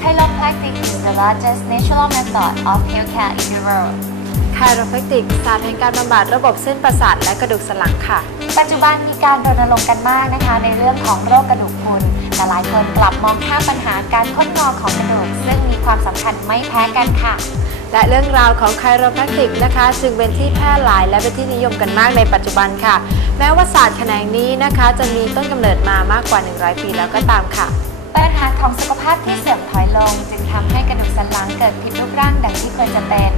Chiropractic is the largest natural method of healthcare in the world. Chiropractic ศาสตร์แห่งการบำบัดระบบเส้นประสาทและกระดูกสันหลังค่ะปัจจุบันมีการรณรงค์กันมากนะคะในเรื่องของโรคกระดูกพรุนแต่หลายคนกลับมองข้ามปัญหาการคดงอของกระดูกซึ่งมีความสำคัญไม่แพ้กันค่ะและเรื่องราวของ Chiropractic นะคะจึงเป็นที่แพร่หลายและเป็นที่นิยมกันมากในปัจจุบันค่ะแม้ว่าศาสตร์แขนงนี้นะคะจะมีต้นกำเนิดมามากกว่า100ปีแล้วก็ตามค่ะปัญหาของสุขภาพที่เสื่อมถอยลงจึงทำให้กระดูกสันหลังเกิดผิดรูปร่างดังที่ควรจะเป็น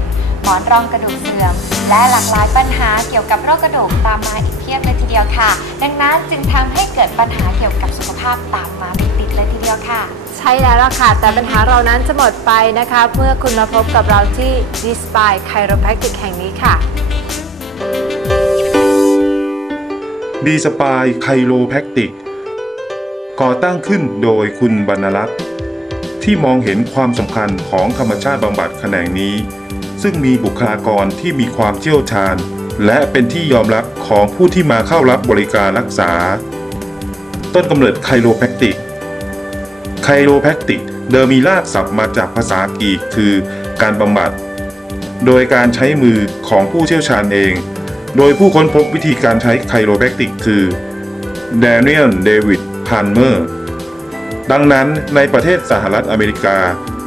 หมอนรองกระดูกเสื่อมและหลากหลายปัญหาเกี่ยวกับโรคกระดูกตามมาอีกเพียบเลยทีเดียวค่ะดังนั้นจึงทำให้เกิดปัญหาเกี่ยวกับสุขภาพตามมาติดๆเลยทีเดียวค่ะใช่แล้วล่ะค่ะแต่ปัญหาเรานั้นจะหมดไปนะคะเมื่อคุณมาพบกับเราที่ Dspine CliroPractic แห่งนี้ค่ะ Dspine CliroPractic ก่อตั้งขึ้นโดยคุณบรรณรัตน์ที่มองเห็นความสำคัญของธรรมชาติบำบัดแขนงนี้ซึ่งมีบุคลากรที่มีความเชี่ยวชาญและเป็นที่ยอมรับของผู้ที่มาเข้ารับบริการรักษาต้นกำเนิด Chiropractic Chiropractic เดิมมีรากศัพท์มาจากภาษาอังกฤษคือการบำบัดโดยการใช้มือของผู้เชี่ยวชาญเองโดยผู้ค้นพบวิธีการใช้ Chiropractic คือ Daniel David Palmer ดังนั้นในประเทศสหรัฐอเมริกา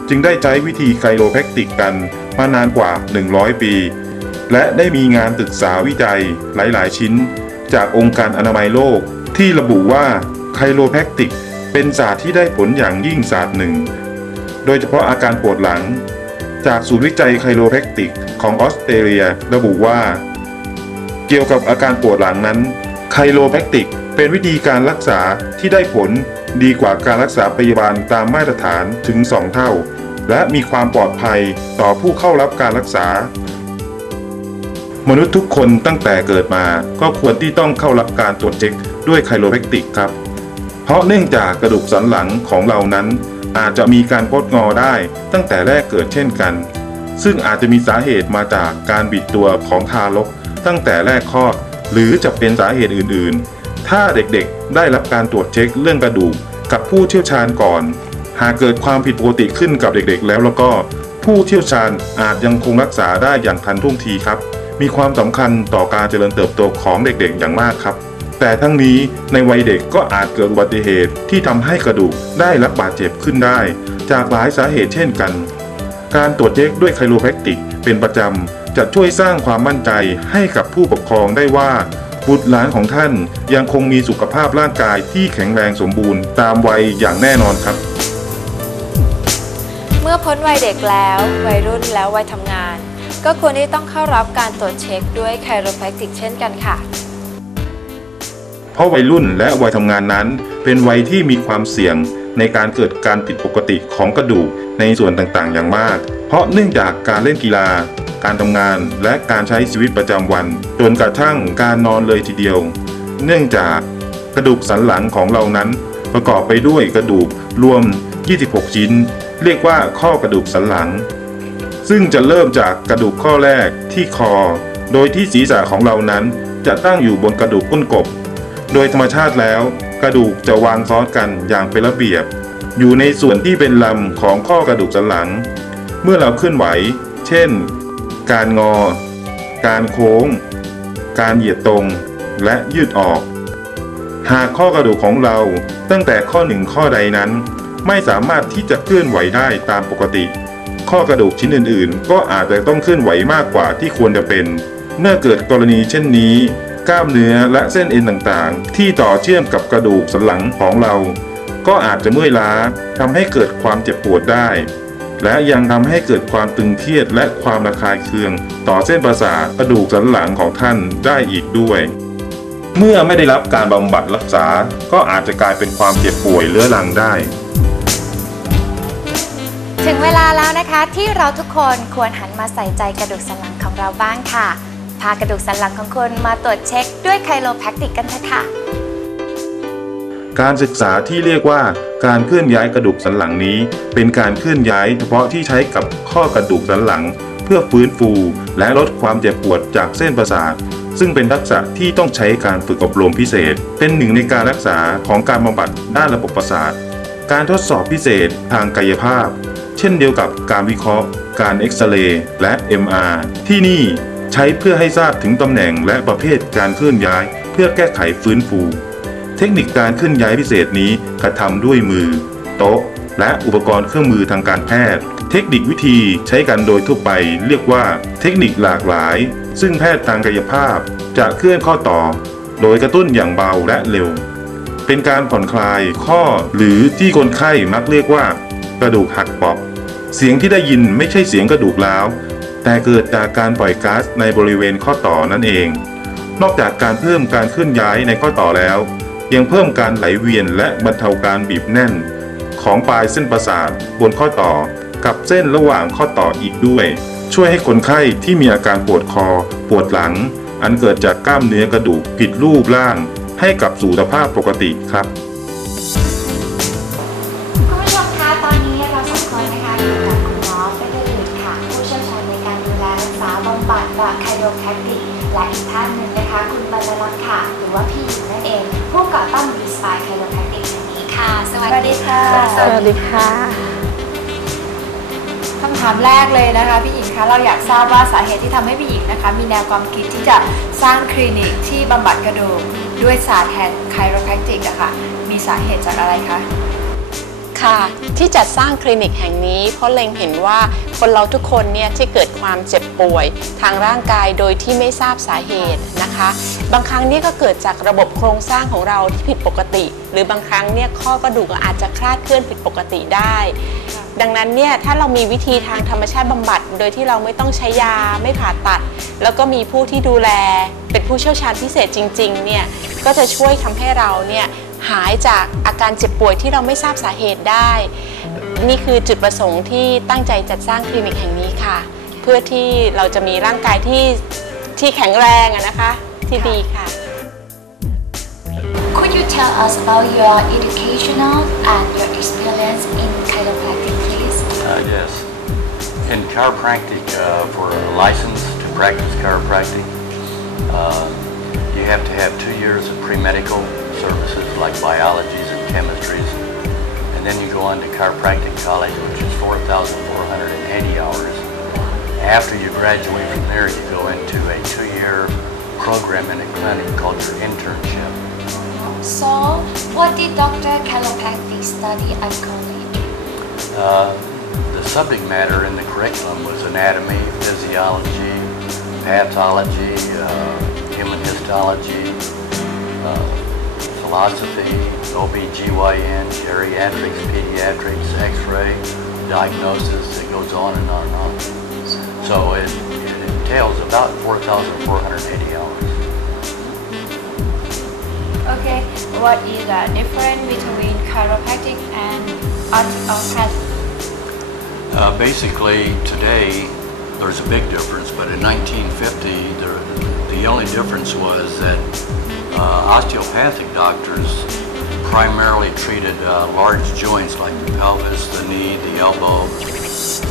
จึงได้ใช้วิธี Chiropractic กันมานานกว่า100ปีและได้มีงานศึกษาวิจัยหลายๆชิ้นจากองค์การอนามัยโลกที่ระบุว่า Chiropractic เป็นศาสตร์ที่ได้ผลอย่างยิ่งศาสตร์หนึ่งโดยเฉพาะอาการปวดหลังจากศูนย์วิจัย Chiropractic ของออสเตรเลียระบุว่าเกี่ยวกับอาการปวดหลังนั้น Chiropractic เป็นวิธีการรักษาที่ได้ผลดีกว่าการรักษาพยาบาลตามมาตรฐานถึง2 เท่าและมีความปลอดภัยต่อผู้เข้ารับการรักษามนุษย์ทุกคนตั้งแต่เกิดมาก็ควรที่ต้องเข้ารับการตรวจเช็คด้วย Chiropractic ครับเพราะเนื่องจากกระดูกสันหลังของเรานั้นอาจจะมีการคดงอได้ตั้งแต่แรกเกิดเช่นกันซึ่งอาจจะมีสาเหตุมาจากการบิดตัวของทารกตั้งแต่แรกคลอดหรือจะเป็นสาเหตุอื่นๆถ้าเด็กๆได้รับการตรวจเช็คเรื่องกระดูกกับผู้เชี่ยวชาญก่อนหากเกิดความผิดปกติขึ้นกับเด็กๆแล้วก็ผู้เชี่ยวชาญอาจยังคงรักษาได้อย่างทันท่วงทีครับมีความสำคัญต่อการเจริญเติบโตของเด็กๆอย่างมากครับแต่ทั้งนี้ในวัยเด็กก็อาจเกิดอุบัติเหตุที่ทำให้กระดูกได้รับบาดเจ็บขึ้นได้จากหลายสาเหตุเช่นกันการตรวจเช็คด้วย Chiropractic เป็นประจำจะช่วยสร้างความมั่นใจให้กับผู้ปกครองได้ว่าบุตรหลานของท่านยังคงมีสุขภาพร่างกายที่แข็งแรงสมบูรณ์ตามวัยอย่างแน่นอนครับเมื่อพ้นวัยเด็กแล้ววัยรุ่นแล้ววัยทำงานก็ควรที่ต้องเข้ารับการตรวจเช็คด้วย Chiropractic เช่นกันค่ะเพราะวัยรุ่นและวัยทำงานนั้นเป็นวัยที่มีความเสี่ยงในการเกิดการผิดปกติของกระดูกในส่วนต่างๆอย่างมากเพราะเนื่องจากการเล่นกีฬาการทำงานและการใช้ชีวิตประจำวันจนกระทั่งการนอนเลยทีเดียวเนื่องจากกระดูกสันหลังของเรานั้นประกอบไปด้วยกระดูกรวม26ชิ้นเรียกว่าข้อกระดูกสันหลังซึ่งจะเริ่มจากกระดูกข้อแรกที่คอโดยที่ศีรษะของเรานั้นจะตั้งอยู่บนกระดูกก้นกบโดยธรรมชาติแล้วกระดูกจะวางซ้อนกันอย่างเป็นระเบียบอยู่ในส่วนที่เป็นลำของข้อกระดูกสันหลังเมื่อเราเคลื่อนไหวเช่นการงอการโค้งการเหยียดตรงและยืดออกหากข้อกระดูกของเราตั้งแต่ข้อ1ข้อใดนั้นไม่สามารถที่จะเคลื่อนไหวได้ตามปกติข้อกระดูกชิ้นอื่นๆก็อาจจะต้องเคลื่อนไหวมากกว่าที่ควรจะเป็นเมื่อเกิดกรณีเช่นนี้กล้ามเนื้อและเส้นเอ็นต่างๆที่ต่อเชื่อมกับกระดูกสันหลังของเราก็อาจจะเมื่อยล้าทำให้เกิดความเจ็บปวดได้และยังทำให้เกิดความตึงเครียดและความระคายเคืองต่อเส้นประสาทกระดูกสันหลังของท่านได้อีกด้วยเมื่อไม่ได้รับการบำบัดรักษาก็อาจจะกลายเป็นความเจ็บป่วยเรื้อรังได้ถึงเวลาแล้วนะคะที่เราทุกคนควรหันมาใส่ใจกระดูกสันหลังของเราบ้างค่ะพากระดูกสันหลังของคุณมาตรวจเช็คด้วย Chiropractic กันเถอะค่ะการศึกษาที่เรียกว่าการเคลื่อนย้ายกระดูกสันหลังนี้เป็นการเคลื่อนย้ายเฉพาะที่ใช้กับข้อกระดูกสันหลังเพื่อฟื้นฟูและลดความเจ็บปวดจากเส้นประสาทซึ่งเป็นทักษะที่ต้องใช้การฝึกอบรมพิเศษเป็นหนึ่งในการรักษาของการบำบัดด้านระบบประสาท การทดสอบพิเศษทางกายภาพเช่นเดียวกับการวิเคราะห์การเอ็กซเรย์และ MR ที่นี่ใช้เพื่อให้ทราบถึงตำแหน่งและประเภทการเคลื่อนย้ายเพื่อแก้ไขฟื้นฟูเทคนิคการเคลื่อนย้ายพิเศษนี้กระทำด้วยมือโต๊ะและอุปกรณ์เครื่องมือทางการแพทย์เทคนิควิธีใช้กันโดยทั่วไปเรียกว่าเทคนิคหลากหลายซึ่งแพทย์ทางกายภาพจะเคลื่อนข้อต่อโดยกระตุ้นอย่างเบาและเร็วเป็นการผ่อนคลายข้อหรือที่คนไข้มักเรียกว่ากระดูกหักเปราะเสียงที่ได้ยินไม่ใช่เสียงกระดูกร้าวแต่เกิดจากการปล่อยก๊าซในบริเวณข้อต่อนั่นเองนอกจากการเพิ่มการเคลื่อนย้ายในข้อต่อแล้วยังเพิ่มการไหลเวียนและบรรเทาการบีบแน่นของปลายเส้นประสาทบนข้อต่อกับเส้นระหว่างข้อต่ออีกด้วยช่วยให้คนไข้ที่มีอาการปวดคอปวดหลังอันเกิดจากกล้ามเนื้อกระดูกผิดรูปร่างให้กลับสู่สภาพปกติครับคุณผู้ชมคะตอนนี้เราสองคนนะคะอยู่กับคุณหมอเฟเดริกค่ะผู้เชี่ยวชาญในการดูแลรักษาบำบัดแบบไคโรแพคติกและอีกท่านหนึ่งนะคะคุณบรรลักษ์ค่ะหรือว่าพี่หญิงนั่นเองผู้ก่อตั้ง Dspine CliroPractic แห่งนี้ค่ะสวัสดีค่ะ สวัสดีค่ะคำถามแรกเลยนะคะพี่หญิงคะเราอยากทราบว่าสาเหตุที่ทำให้พี่หญิงนะคะมีแนวความคิดที่จะสร้างคลินิกที่บำบัดกระดูกด้วยศาสตร์แห่งไคโรแพคติกอะค่ะมีสาเหตุจากอะไรคะค่ะที่จัดสร้างคลินิกแห่งนี้เพราะเล็งเห็นว่าคนเราทุกคนเนี่ยที่เกิดความเจ็บป่วยทางร่างกายโดยที่ไม่ทราบสาเหตุนะคะบางครั้งเนี่ยก็เกิดจากระบบโครงสร้างของเราที่ผิดปกติหรือบางครั้งเนี่ยข้อกระดูกอาจจะคลาดเคลื่อนผิดปกติได้ดังนั้นเนี่ยถ้าเรามีวิธีทางธรรมชาติบำบัดโดยที่เราไม่ต้องใช้ยาไม่ผ่าตัดแล้วก็มีผู้ที่ดูแลเป็นผู้เชี่ยวชาญพิเศษจริงๆเนี่ยก็จะช่วยทำให้เราเนี่ยหายจากอาการเจ็บป่วยที่เราไม่ทราบสาเหตุได้นี่คือจุดประสงค์ที่ตั้งใจจัดสร้างคลินิกแห่งนี้ค่ะเพื่อที่เราจะมีร่างกายที่แข็งแรงนะคะที่ดีค่ะ Could you tell us about your educational and your experience in chiropractic please? Yes. In chiropractic, for a license to practice chiropractic, you have to have 2 years of pre-medical services like biologies and chemistries, and then you go on to chiropractic college, which is 4,480 hours. After you graduate from there, you go into a 2-year program in a clinic called your internship. So, what did Dr. Chiropractic study at college? The subject matter in the curriculum was anatomy, physiology, pathology, human histology, philosophy, OB/GYN, geriatrics, pediatrics, X-ray, diagnosis. It goes on and on and on. So it entails about 4,480 hours. Okay, what is the difference between chiropractic and osteopathy? Basically, today there's a big difference, but in 1950, the only difference was that osteopathic doctors primarily treated large joints like the pelvis, the knee, the elbow,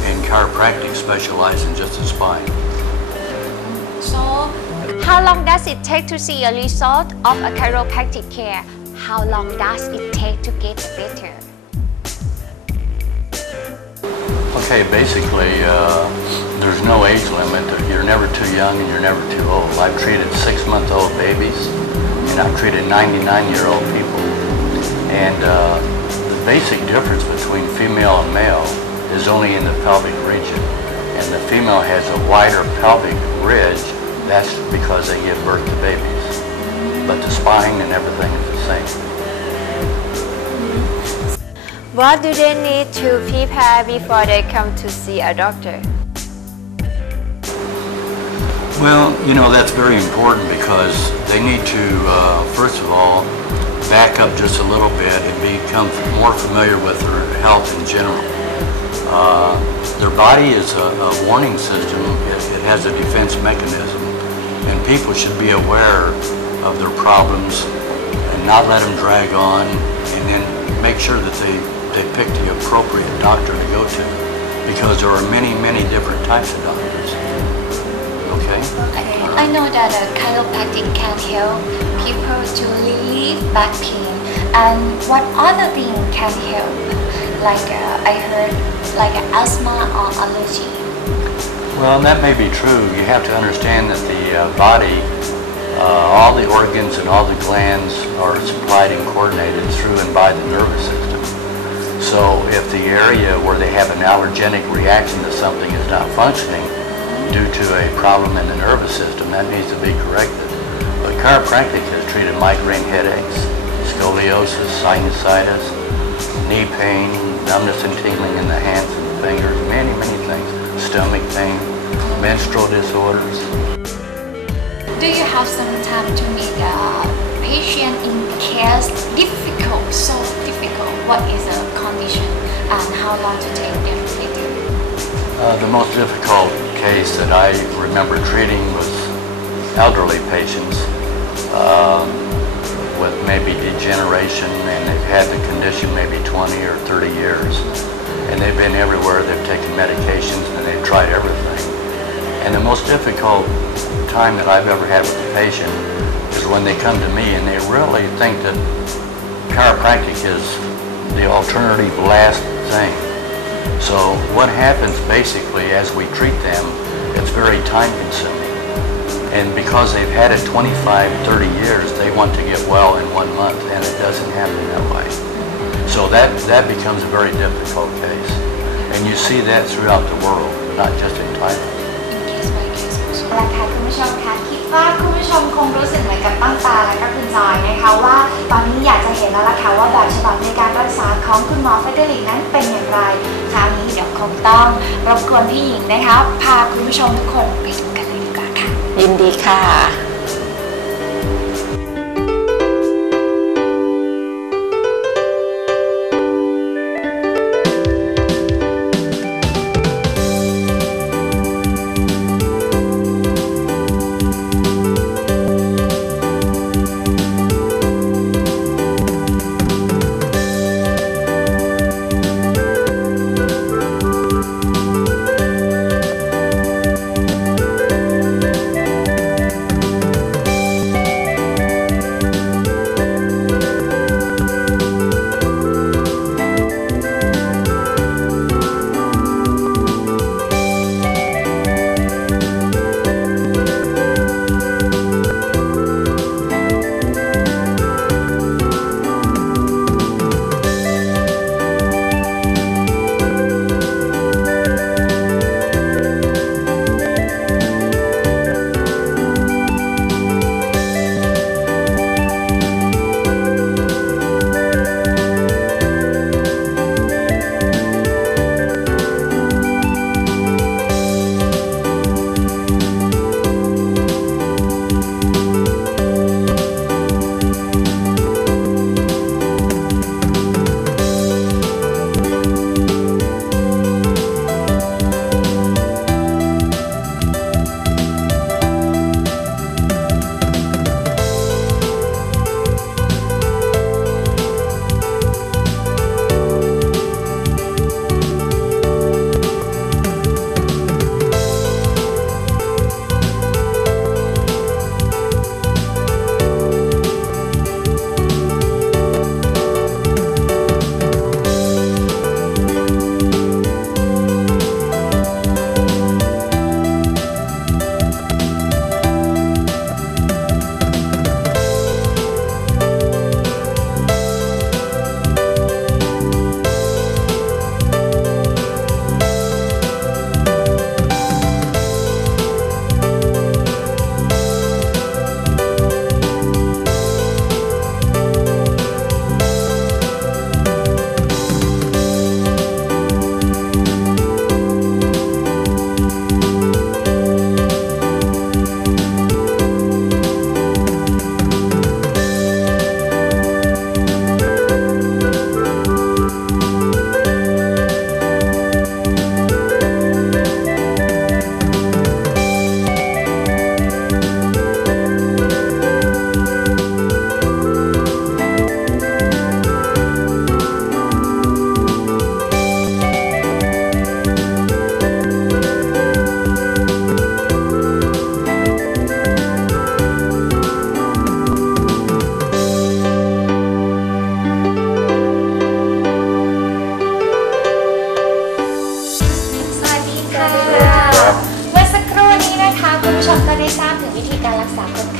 and chiropractic specialized in just the spine. So, how long does it take to see a result of a chiropractic care? How long does it take to get better? Okay, basically, there's no age limit. You're never too young and you're never too old. I've treated 6-month-old babies and I've treated 99-year-old people. And the basic difference between female and male is only in the pelvic region. And the female has a wider pelvic ridge. That's because they give birth to babies. But the spine and everything is the same. What do they need to prepare before they come to see a doctor? Well, you know, that's very important because they need to, first of all, back up just a little bit and become more familiar with their health in general. Their body is a warning system. It has a defense mechanism, and people should be aware of their problems and not let them drag on, and then make sure that they pick the appropriate doctor to go to, because there are many different types of doctors. Okay? I know that chiropractic can help people to relieve back pain, And what other thing can help? Like I heard, like asthma or allergy. Well, that may be true. You have to understand that the body, all the organs and all the glands are supplied and coordinated through and by the nervous system. So if the area where they have an allergenic reaction to something is not functioning due to a problem in the nervous system, that needs to be corrected. But chiropractic has treated migraine headaches, scoliosis, sinusitis, knee pain, numbness and tingling in the hands and the fingers, many things, stomach pain, menstrual disorders. Do you have some time to meet a patient in case difficult, so difficult? What is the condition and how long to take them with you? The most difficult case that I remember treating was elderly patients with maybe degeneration, and they've had the condition maybe 20 or 30 years. And they've been everywhere, they've taken medications, and they've tried everything. And the most difficult time that I've ever had with the patient is when they come to me and they really think that chiropractic is the alternative last thing. So what happens basically as we treat them, it's very time consuming. And because they've had it 25, 30 years, they want to get well in 1 month, and it doesn't happen that way. So that becomes a very difficult case. And you see that throughout the world, not just in Thailand. ราคาคุณผู้ชมคะคิดว่าคุณผู้ชมคงรู้สึกเหมือนกับตั้งตาและก็คุณจอยนะคะว่าตอนนี้อยากจะเห็นแล้วล่ะค่ะว่าแบบฉบับในการรักษาของคุณหมอเฟเดริกนั้นเป็นอย่างไรคราวนี้เดี๋ยวคงต้องรบกวนพี่หญิงนะคะพาคุณผู้ชมทุกคนไปดูกันเลยดีกว่าค่ะยินดีค่ะ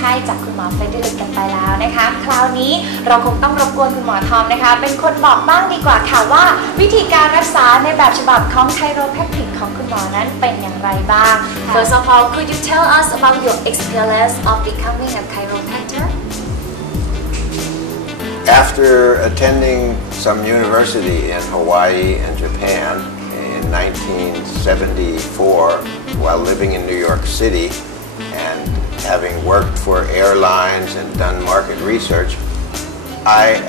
ข้จากคุณหมอเฟรเดริกกันไปแล้วนะคะคราวนี้เราคงต้องรบกวนคุณหมอทอมนะคะเป็นคนบอกบ้างดีกว่าค่ะว่าวิธีการรักษาในแบบฉบับของ Chiropractic ของคุณหมอนั้นเป็นอย่างไรบ้าง First of all, could you tell us about your experience of becoming a chiropractor? After attending some university in Hawaii and Japan in 1974 while living in New York City and having worked for airlines and done market research,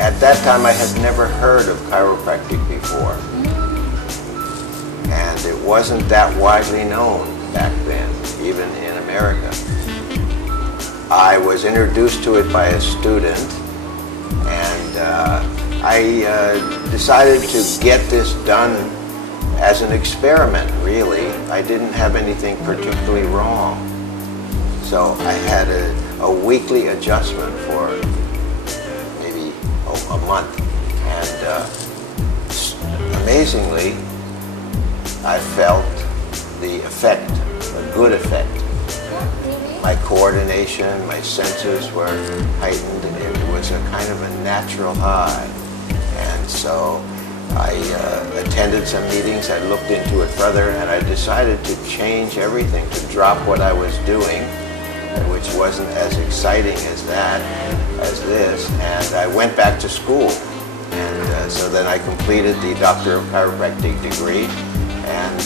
at that time I had never heard of chiropractic before. And it wasn't that widely known back then, even in America. I was introduced to it by a student, and I decided to get this done as an experiment, really. I didn't have anything particularly wrong. So I had a weekly adjustment for maybe a month, and amazingly, I felt the effect, a good effect. My coordination, my senses were heightened, and it was a kind of a natural high. And so I attended some meetings, I looked into it further, and I decided to change everything, to drop what I was doing, which wasn't as exciting as this, and I went back to school. And so then I completed the Doctor of Chiropractic degree, and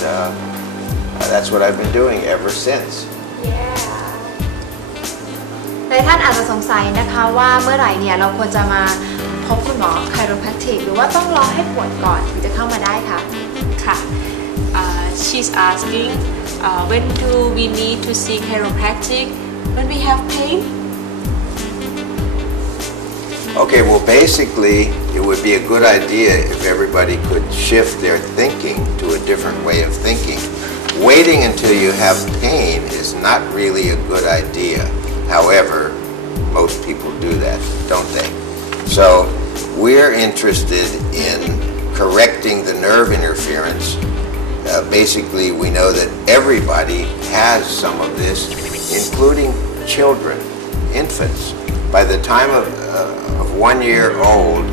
that's what I've been doing ever since. หลายท่านอาจจะสงสัยนะคะว่าเมื่อไหร่เนี่ยเราควรจะมาพบคุณหมอ Chiropractic หรือว่าต้องรอให้ปวดก่อนถึงจะเข้ามาได้คะค่ะ She's asking when do we need to see chiropractic when we have pain? Okay, well basically it would be a good idea if everybody could shift their thinking to a different way of thinking. Waiting until you have pain is not really a good idea. However, most people do that, don't they? So we're interested in correcting the nerve interference. Basically, we know that everybody has some of this, including children, infants. By the time of 1 year old,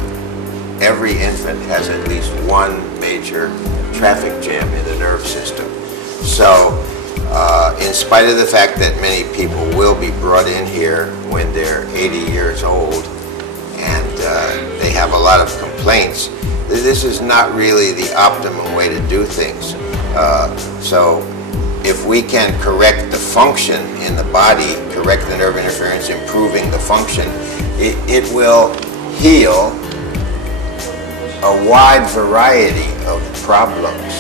every infant has at least one major traffic jam in the nerve system. So, in spite of the fact that many people will be brought in here when they're 80 years old and they have a lot of complaints, this is not really the optimum way to do things. So, if we can correct the function in the body, correct the nerve interference, improving the function, it will heal a wide variety of problems.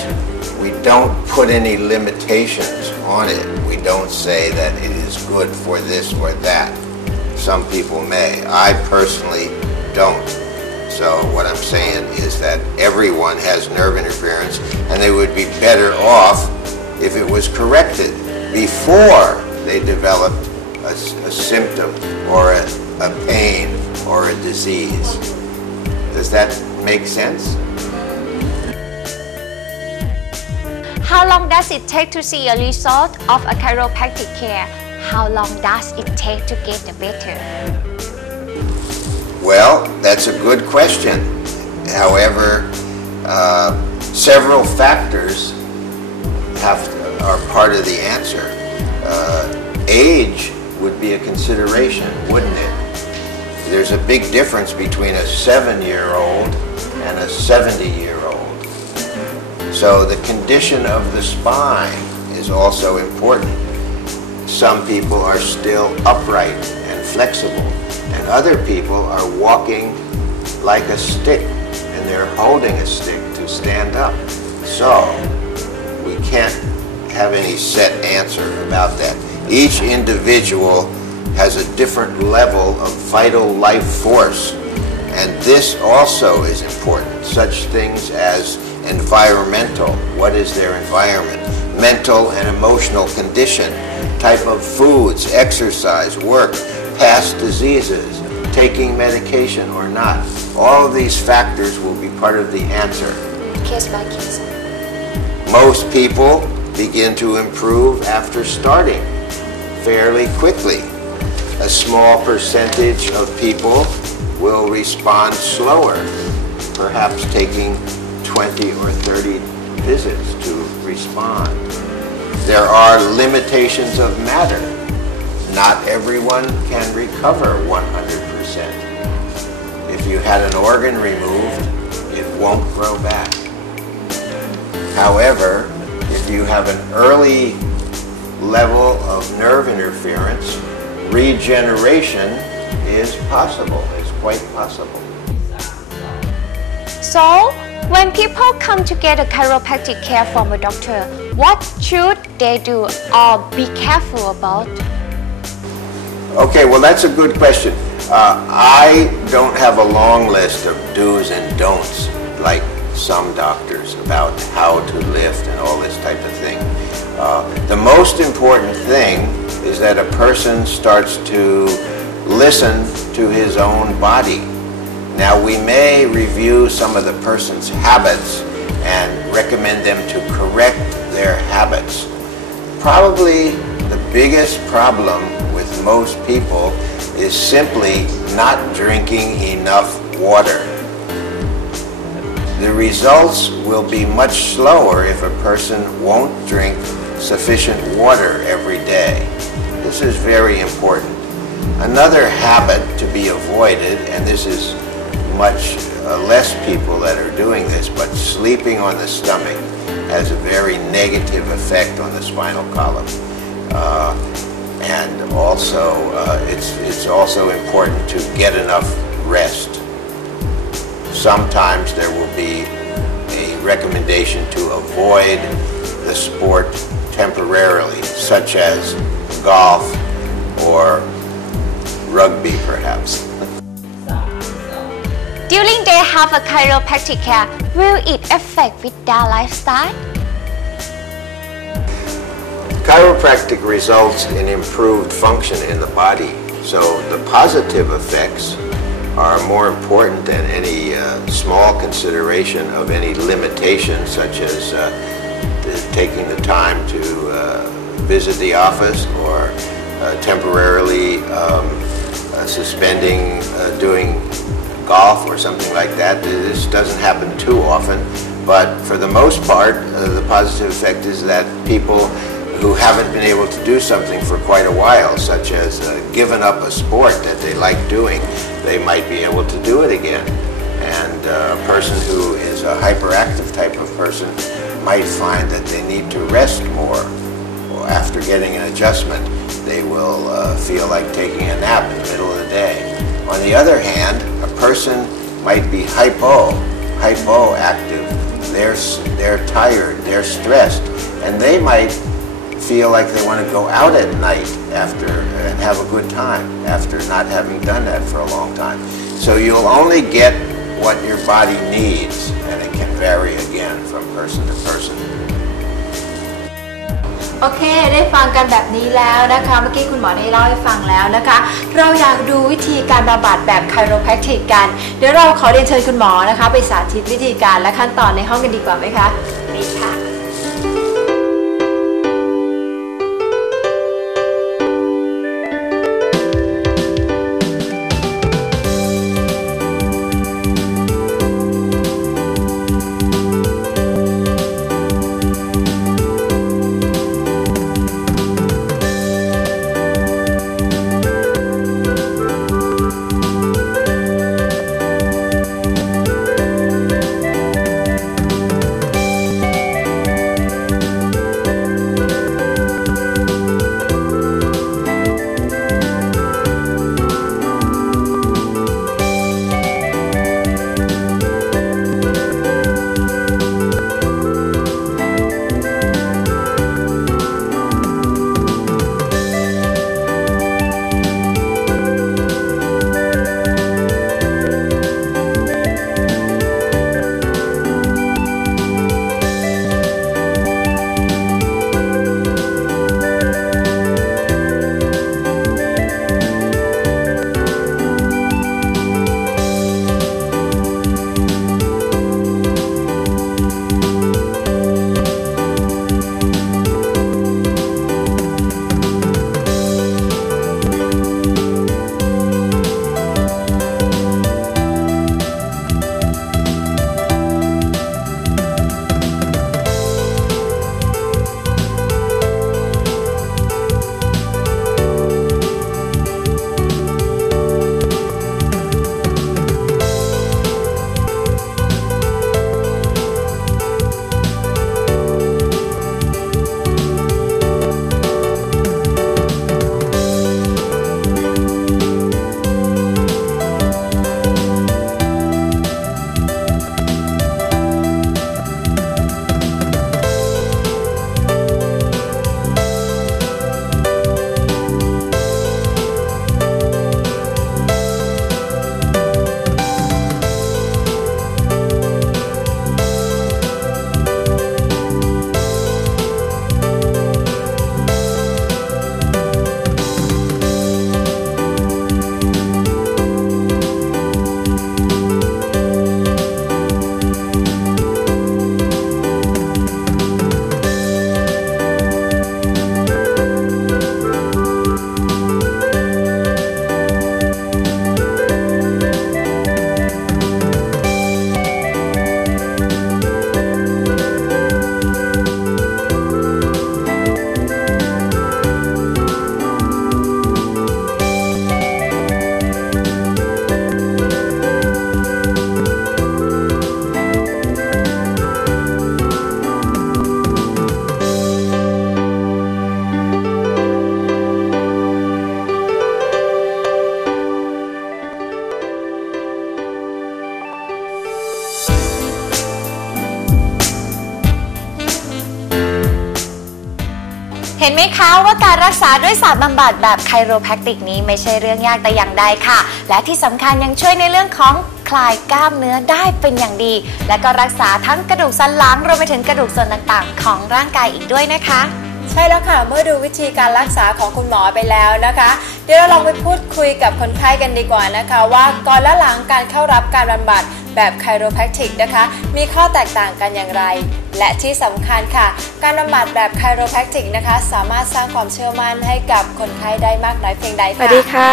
We don't put any limitations on it. We don't say that it is good for this or that. Some people may. I personally don't. So what I'm saying is that everyone has nerve interference, and they would be better off if it was corrected before they developed a symptom or a pain or a disease. Does that make sense? How long does it take to see a result of a chiropractic care? How long does it take to get better? Well, that's a good question. However, several factors are part of the answer. Age would be a consideration, wouldn't it? There's a big difference between a 7-year-old and a 70-year-old. So the condition of the spine is also important. Some people are still upright and flexible, and other people are walking like a stick, and they're holding a stick to stand up. So we can't have any set answer about that. Each individual has a different level of vital life force, and this also is important. Such things as environmental, what is their environment, mental and emotional condition, type of foods, exercise, work, past diseases, taking medication or not. All of these factors will be part of the answer. Case by case. Most people begin to improve after starting fairly quickly. a small percentage of people will respond slower, perhaps taking 20 or 30 visits to respond. There are limitations of matter. Not everyone can recover 100%. If you had an organ removed, it won't grow back. However, if you have an early level of nerve interference, regeneration is possible, is quite possible. So, when people come to get a chiropractic care from a doctor, what should they do or be careful about? Okay, well that's a good question. I don't have a long list of do's and don'ts like some doctors about how to lift and all this type of thing. The most important thing is that a person starts to listen to his own body. Now we may review some of the person's habits and recommend them to correct their habits. Probably the biggest problem with most people is simply not drinking enough water. The results will be much slower if a person won't drink sufficient water every day. This is very important. Another habit to be avoided, and this is much less people that are doing this, but sleeping on the stomach has a very negative effect on the spinal column. And also, it's also important to get enough rest. Sometimes there will be a recommendation to avoid the sport temporarily, such as golf or rugby perhaps. During they have a chiropractic care, will it affect with their lifestyle? Chiropractic results in improved function in the body, so the positive effects are more important than any small consideration of any limitations such as taking the time to visit the office or temporarily suspending doing golf or something like that. This doesn't happen too often, but for the most part, the positive effect is that people who haven't been able to do something for quite a while, such as given up a sport that they like doing, they might be able to do it again. And a person who is a hyperactive type of person might find that they need to rest more. After getting an adjustment, they will feel like taking a nap in the middle of the day. On the other hand, a person might be hypoactive. They're tired, they're stressed, and they might feel like they want to go out at night after and have a good time after not having done that for a long time. So you'll only get what your body needs, and it can vary again from person to person. โอเคได้ฟังกันแบบนี้แล้วนะคะเมื่อกี้คุณหมอได้เล่าให้ฟังแล้วนะคะเราอยากดูวิธีการบำบัดแบบ chiropractic กันเดี๋ยวเราขอเรียนเชิญคุณหมอนะคะไปสาธิตวิธีการและขั้นตอนในห้องกันดีกว่าไหมคะนี่ค่ะ เห็นไหมคะว่าการรักษาด้วยศาสตร์บำบัดแบบไคโรแพคติกนี้ไม่ใช่เรื่องยากแต่อย่างใดค่ะและที่สำคัญยังช่วยในเรื่องของคลายกล้ามเนื้อได้เป็นอย่างดีและก็รักษาทั้งกระดูกสันหลังรวมไปถึงกระดูกส่วนต่างๆของร่างกายอีกด้วยนะคะใช่แล้วค่ะเมื่อดูวิธีการรักษาของคุณหมอไปแล้วนะคะเดี๋ยวเราลองไปพูดคุยกับคนไข้กันดีกว่านะคะว่าก่อนและหลังการเข้ารับการบำบัดแบบไคโรแพคติกนะคะมีข้อแตกต่างกันอย่างไรและที่สำคัญค่ะการบำบัดแบบไคโรแพคติกนะคะสามารถสร้างความเชื่อมั่นให้กับคนไข้ได้มากน้อยเพียงใดค่ะสวัสดีค่ะ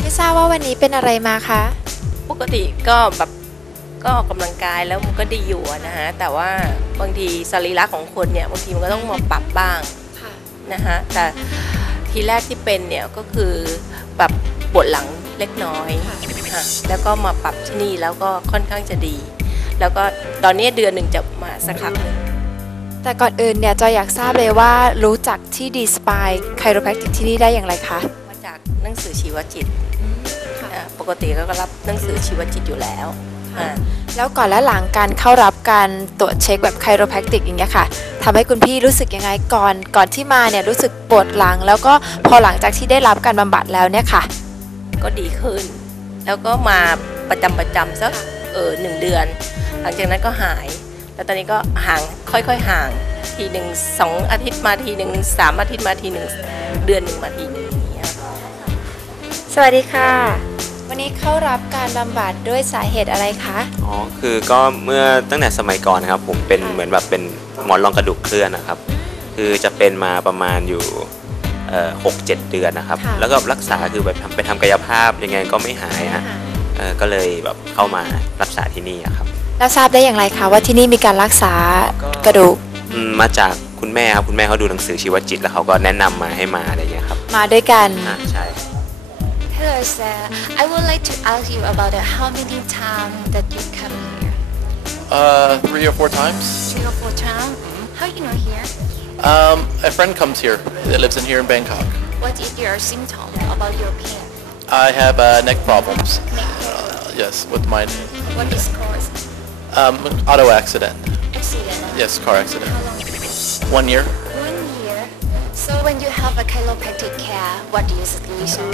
ไม่ทราบว่าวันนี้เป็นอะไรมาคะปกติก็แบบก็ออกกำลังกายแล้วมันก็ดีอยู่นะฮะแต่ว่าบางทีสรีระของคนเนี่ยบางทีมันก็ต้องมาปรับบ้างนะฮะแต่ทีแรกที่เป็นเนี่ยก็คือแบบปวดหลังเล็กน้อยค่ะแล้วก็มาปรับที่นี่แล้วก็ค่อนข้างจะดีแล้วก็ตอนนี้เดือนหนึ่งจะมาสักครั้งนึงแต่ก่อนอื่นเนี่ยจอยอยากทราบเลยว่ารู้จักที่ Dspine CliroPractic ที่นี่ได้อย่างไรคะมาจากหนังสือชีวจิตปกติก็รับหนังสือชีวจิตอยู่แล้วแล้วก่อนและหลังการเข้ารับการตรวจเช็คแบบไคโรแพคติกอย่างเงี้ยค่ะทำให้คุณพี่รู้สึกยังไงก่อนที่มาเนี่ยรู้สึกปวดหลังแล้วก็พอหลังจากที่ได้รับการบำบัดแล้วเนี่ยค่ะก็ดีขึ้นแล้วก็มาประจำสัก1 เดือนหลังจากนั้นก็หายแล้วตอนนี้ก็ห่างค่อยๆห่างทีหนึ่ง2 อาทิตย์มาทีหนึ่ง3 อาทิตย์มาทีหนึ่งเดือนหนึ่งมาทีหนึ่งอย่างเงี้ยสวัสดีค่ะวันนี้เข้ารับการบำบัดด้วยสาเหตุอะไรคะอ๋อคือก็เมื่อตั้งแต่สมัยก่อนนะครับผมเป็นเหมือนแบบเป็นหมอนรองกระดูกเคลื่อนนะครับคือจะเป็นมาประมาณอยู่6-7 เดือนนะครับแล้วก็รักษาคือแบบไปทำกายภาพยังไงก็ไม่หายฮะก็เลยแบบเข้ามารักษาที่นี่ครับแล้วทราบได้อย่างไรคะว่าที่นี่มีการรักษากระดูกมาจากคุณแม่ครับคุณแม่เขาดูหนังสือชีวจิตแล้วเขาก็แนะนำมาให้มาอะไรเงี้ยครับมาด้วยกันใช่ Hello sir, I would like to ask you about how many times that you come here. 3 or 4 times. 3 or 4 times. How you know here? A friend comes here that lives in here in Bangkok. What is your symptom about your pain? I have neck problems. Yes, with my. What is caused? Auto accident. Accident. Yes, car accident. How long? 1 year. 1 year. So when you have a chiropractic care, what is the solution?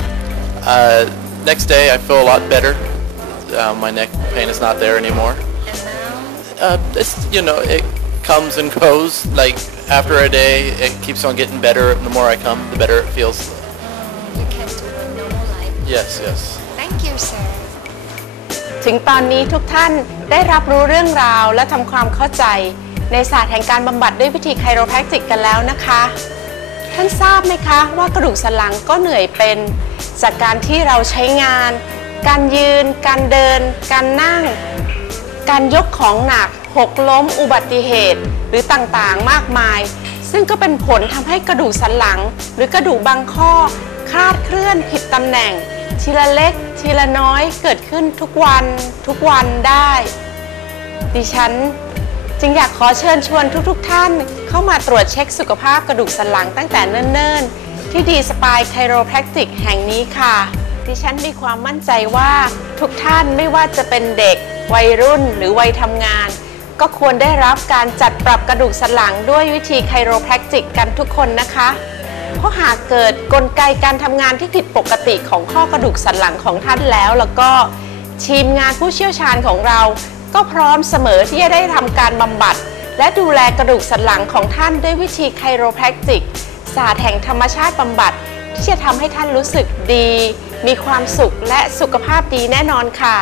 Next day I feel a lot better. My neck pain is not there anymore. And now? It's it comes and goes. Like after a day, it keeps on getting better. The more I come, the better it feels. You can do a normal life. Yes, yes. Thank you, sir. ถึงตอนนี้ทุกท่านได้รับรู้เรื่องราวและทำความเข้าใจในศาสตร์แห่งการบำบัดด้วยวิธีไคโรแพคติกกันแล้วนะคะท่านทราบไหมคะว่ากระดูกสันหลังก็เหนื่อยเป็นจากการที่เราใช้งานการยืนการเดินการนั่งการยกของหนักหกล้มอุบัติเหตุหรือต่างๆมากมายซึ่งก็เป็นผลทำให้กระดูกสันหลังหรือกระดูกบางข้อคลาดเคลื่อนผิดตำแหน่งทีละเล็กทีละน้อยเกิดขึ้นทุกวันได้ดิฉันจึงอยากขอเชิญชวนทุกท่านเข้ามาตรวจเช็คสุขภาพกระดูกสันหลังตั้งแต่เนิ่นๆที่ Dspine CliroPractic แห่งนี้ค่ะดิฉันมีความมั่นใจว่าทุกท่านไม่ว่าจะเป็นเด็กวัยรุ่นหรือวัยทำงานก็ควรได้รับการจัดปรับกระดูกสันหลังด้วยวิธี CliroPractic กันทุกคนนะคะเพราะหากเกิดกลไกการทำงานที่ผิดปกติของข้อกระดูกสันหลังของท่านแล้วก็ทีมงานผู้เชี่ยวชาญของเราก็พร้อมเสมอที่จะได้ทำการบำบัดและดูแลกระดูกสันหลังของท่านด้วยวิธี CliroPractic ศาสตร์แห่งธรรมชาติบำบัดที่จะทำให้ท่านรู้สึกดีมีความสุขและสุขภาพดีแน่นอนค่ะ